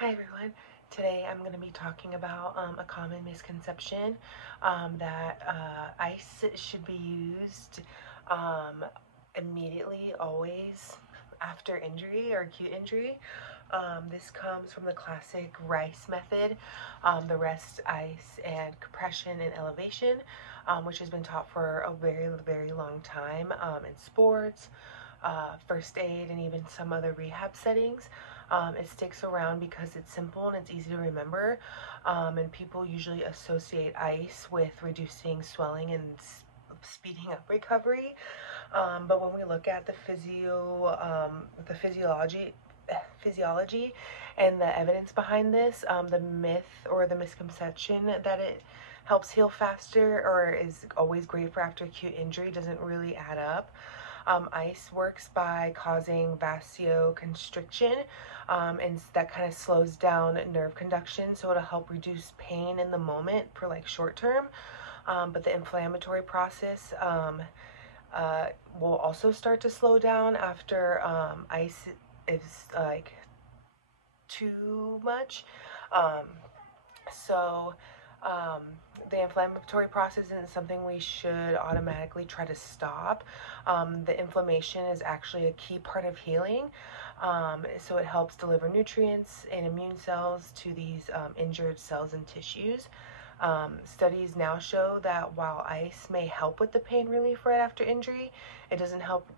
Hi everyone. Today I'm going to be talking about a common misconception that ice should be used um, immediately, always after injury or acute injury. This comes from the classic RICE method, the rest, ice, and compression and elevation, which has been taught for a very, very long time in sports, first aid, and even some other rehab settings. It sticks around because it's simple and it's easy to remember, and people usually associate ice with reducing swelling and speeding up recovery. But when we look at the physiology and the evidence behind this, the myth or the misconception that it helps heal faster or is always great for after acute injury doesn't really add up. Ice works by causing vasoconstriction, and that kind of slows down nerve conduction, so it'll help reduce pain in the moment for like short term. But the inflammatory process will also start to slow down after ice is like too much. Um, so um, the inflammatory process isn't something we should automatically try to stop. The inflammation is actually a key part of healing. So it helps deliver nutrients and immune cells to these injured cells and tissues. Studies now show that while ice may help with the pain relief right after injury, it doesn't help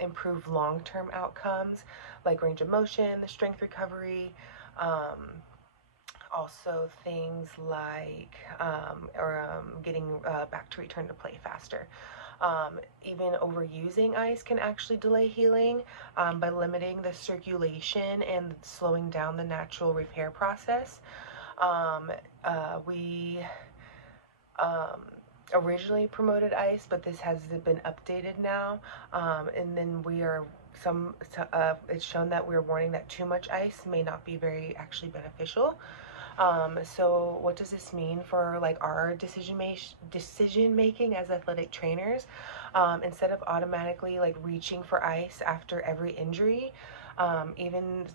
improve long-term outcomes like range of motion, the strength recovery, also things like getting back to return to play faster. Even overusing ice can actually delay healing by limiting the circulation and slowing down the natural repair process. We originally promoted ice, but this has been updated now, and then we are it's shown that we're warning that too much ice may not be very actually beneficial. So what does this mean for like our decision making as athletic trainers? Instead of automatically like reaching for ice after every injury, even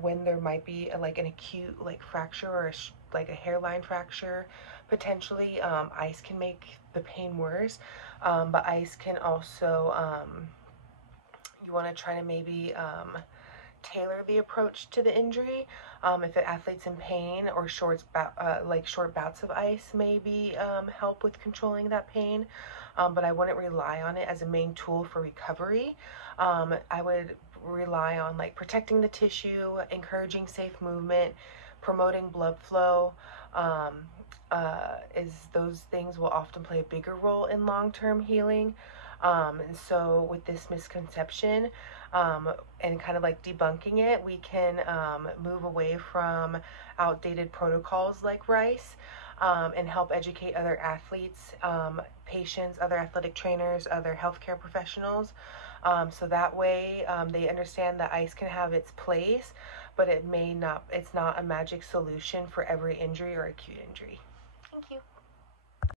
when there might be like an acute like fracture or like a hairline fracture, potentially ice can make the pain worse. But ice can also you want to try to maybe tailor the approach to the injury. If an athlete's in pain, or short bouts of ice maybe help with controlling that pain, but I wouldn't rely on it as a main tool for recovery. I would rely on like protecting the tissue, encouraging safe movement, promoting blood flow. Is those things will often play a bigger role in long-term healing. And so with this misconception, and kind of like debunking it, we can move away from outdated protocols like RICE, and help educate other athletes, patients, other athletic trainers, other healthcare professionals. So that way they understand that ice can have its place, but it's not a magic solution for every injury or acute injury.